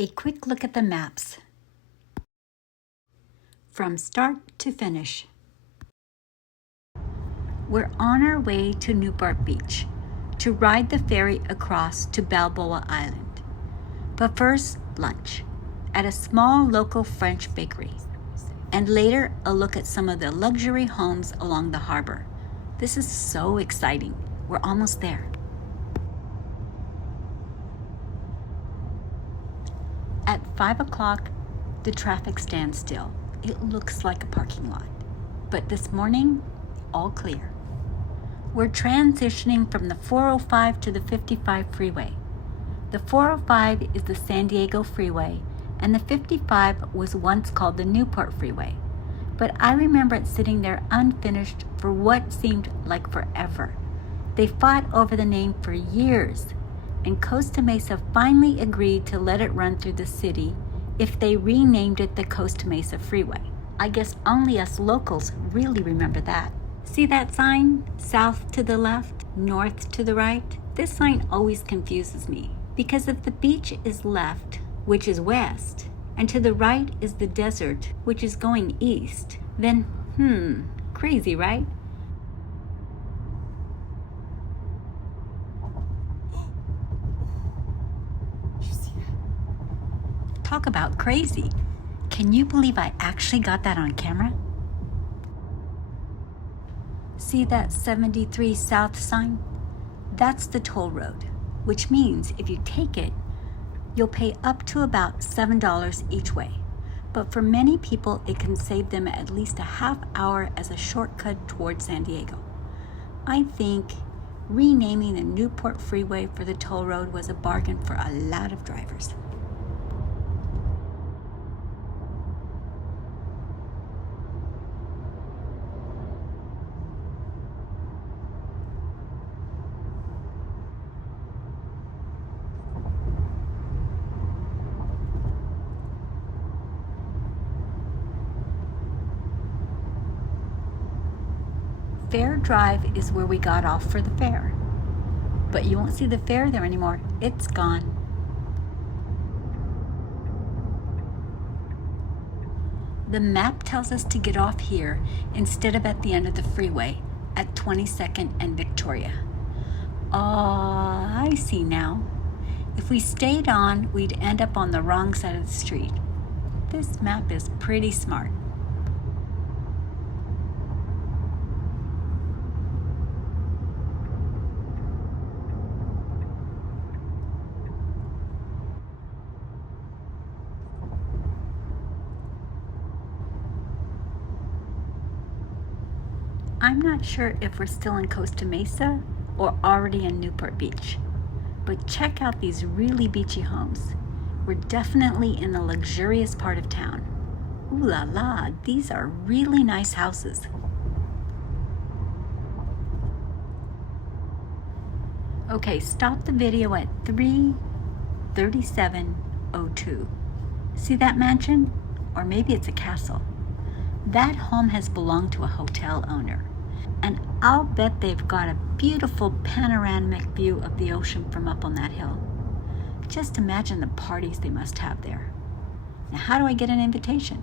A quick look at the maps. From start to finish. We're on our way to Newport Beach to ride the ferry across to Balboa Island. But first, lunch at a small local French bakery. And later, a look at some of the luxury homes along the harbor. This is so exciting. We're almost there. At 5 o'clock, the traffic stands still. It looks like a parking lot. But this morning, all clear. We're transitioning from the 405 to the 55 freeway. The 405 is the San Diego freeway, and the 55 was once called the Newport Freeway. But I remember it sitting there unfinished for what seemed like forever. They fought over the name for years, and Costa Mesa finally agreed to let it run through the city if they renamed it the Costa Mesa Freeway. I guess only us locals really remember that. See that sign? South to the left, north to the right? This sign always confuses me because if the beach is left, which is west, and to the right is the desert, which is going east, then, crazy, right? Talk about crazy. Can you believe I actually got that on camera? See that 73 South sign? That's the toll road, which means if you take it, you'll pay up to about $7 each way. But for many people, it can save them at least a half hour as a shortcut towards San Diego. I think renaming the Newport Freeway for the toll road was a bargain for a lot of drivers. Fair Drive is where we got off for the fair. But you won't see the fair there anymore. It's gone. The map tells us to get off here instead of at the end of the freeway at 22nd and Victoria. I see now. If we stayed on, we'd end up on the wrong side of the street. This map is pretty smart. I'm not sure if we're still in Costa Mesa or already in Newport Beach, but check out these really beachy homes. We're definitely in the luxurious part of town. Ooh la la, these are really nice houses. Okay, stop the video at 3:37:02. See that mansion? Or maybe it's a castle. That home has belonged to a hotel owner, and I'll bet they've got a beautiful panoramic view of the ocean from up on that hill. Just imagine the parties they must have there. Now, how do I get an invitation?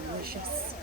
delicious.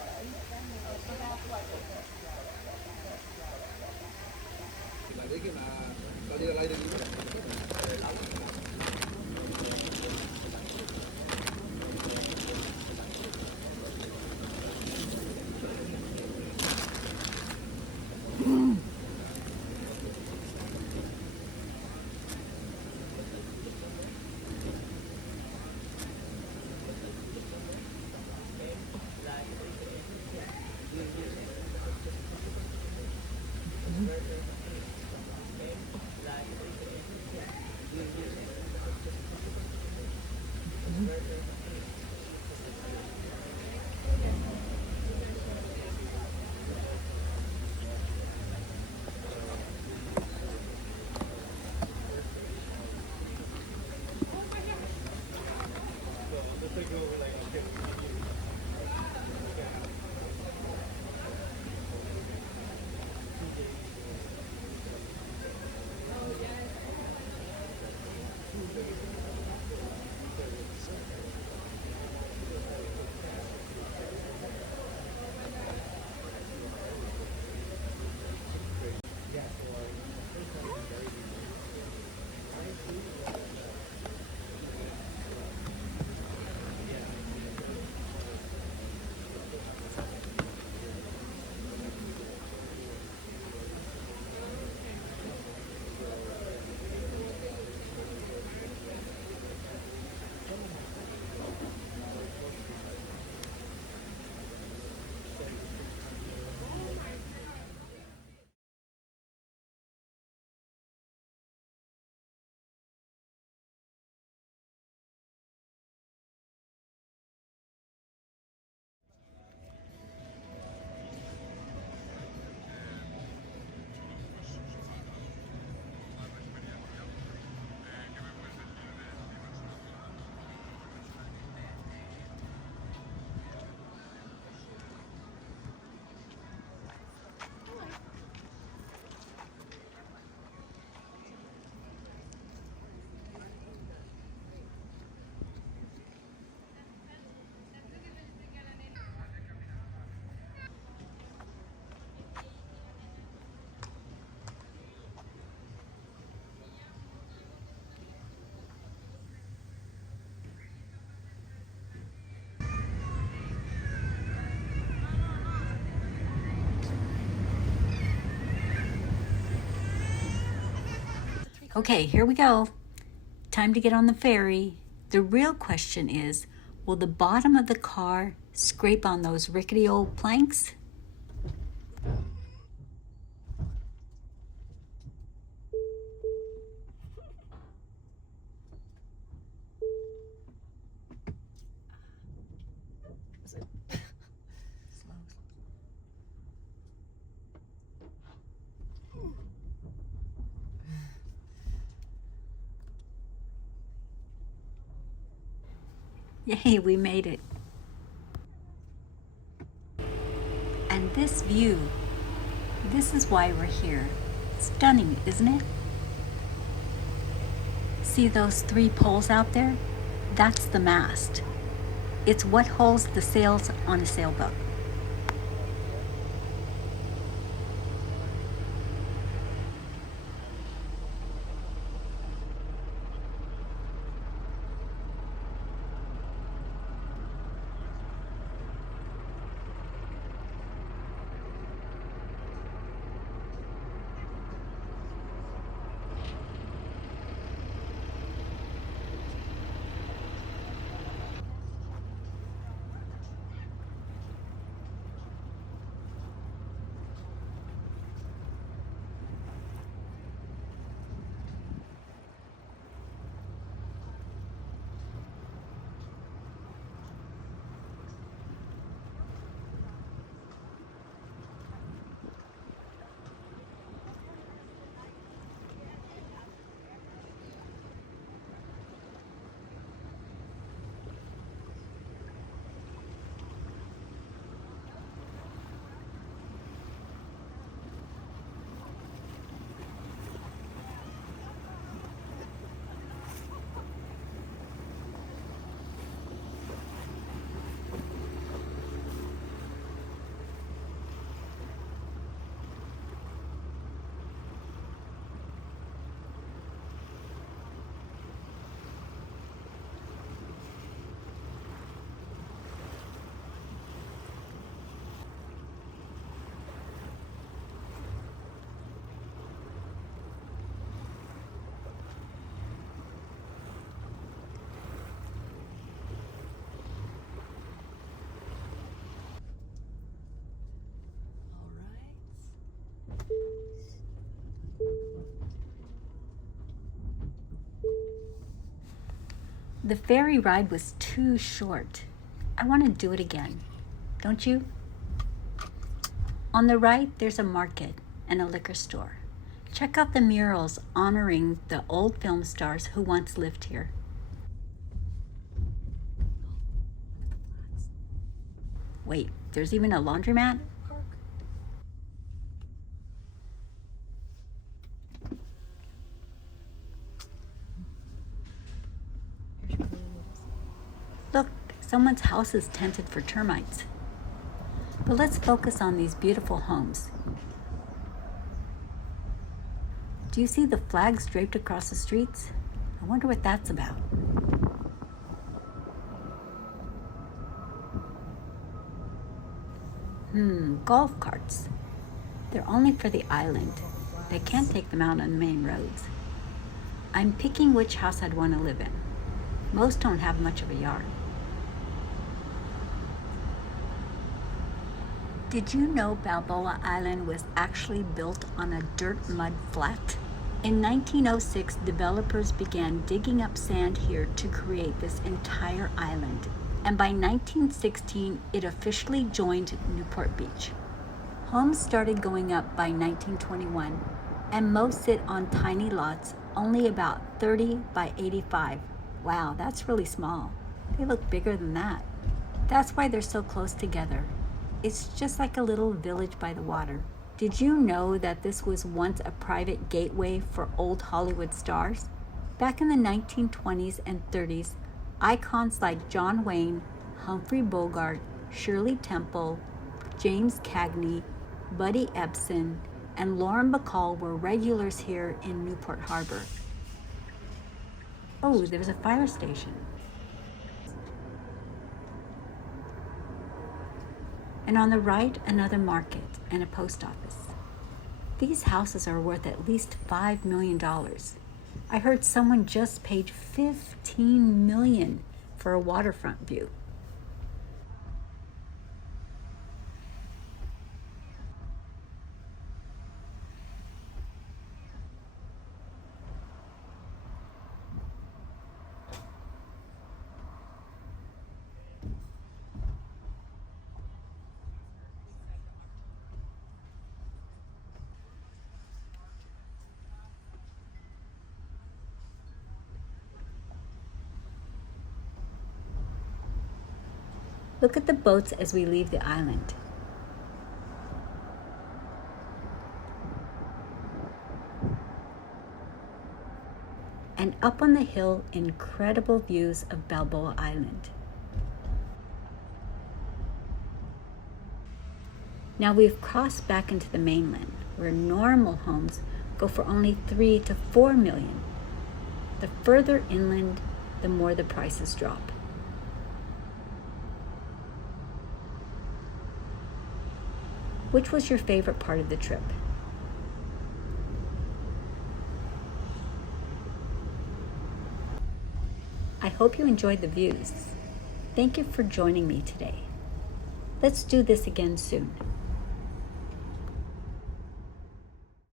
Okay, here we go. Time to get on the ferry. The real question is, will the bottom of the car scrape on those rickety old planks? Yay, we made it. And this view, this is why we're here. Stunning, isn't it? See those 3 poles out there? That's the mast. It's what holds the sails on a sailboat. The ferry ride was too short. I want to do it again. Don't you? On the right, there's a market and a liquor store. Check out the murals honoring the old film stars who once lived here. Wait, there's even a laundromat? Look, someone's house is tented for termites. But let's focus on these beautiful homes. Do you see the flags draped across the streets? I wonder what that's about. Golf carts. They're only for the island. They can't take them out on the main roads. I'm picking which house I'd want to live in. Most don't have much of a yard. Did you know Balboa Island was actually built on a dirt mud flat? In 1906, developers began digging up sand here to create this entire island. And by 1916, it officially joined Newport Beach. Homes started going up by 1921, and most sit on tiny lots, only about 30 by 85. Wow, that's really small. They look bigger than that. That's why they're so close together. It's just like a little village by the water. Did you know that this was once a private gateway for old Hollywood stars? Back in the 1920s and 30s, icons like John Wayne, Humphrey Bogart, Shirley Temple, James Cagney, Buddy Ebsen, and Lauren Bacall were regulars here in Newport Harbor. Oh, there's a fire station. And on the right, another market and a post office. These houses are worth at least $5 million. I heard someone just paid $15 million for a waterfront view. Look at the boats as we leave the island. And up on the hill, incredible views of Balboa Island. Now we've crossed back into the mainland, where normal homes go for only 3 to 4 million. The further inland, the more the prices drop. Which was your favorite part of the trip? I hope you enjoyed the views. Thank you for joining me today. Let's do this again soon.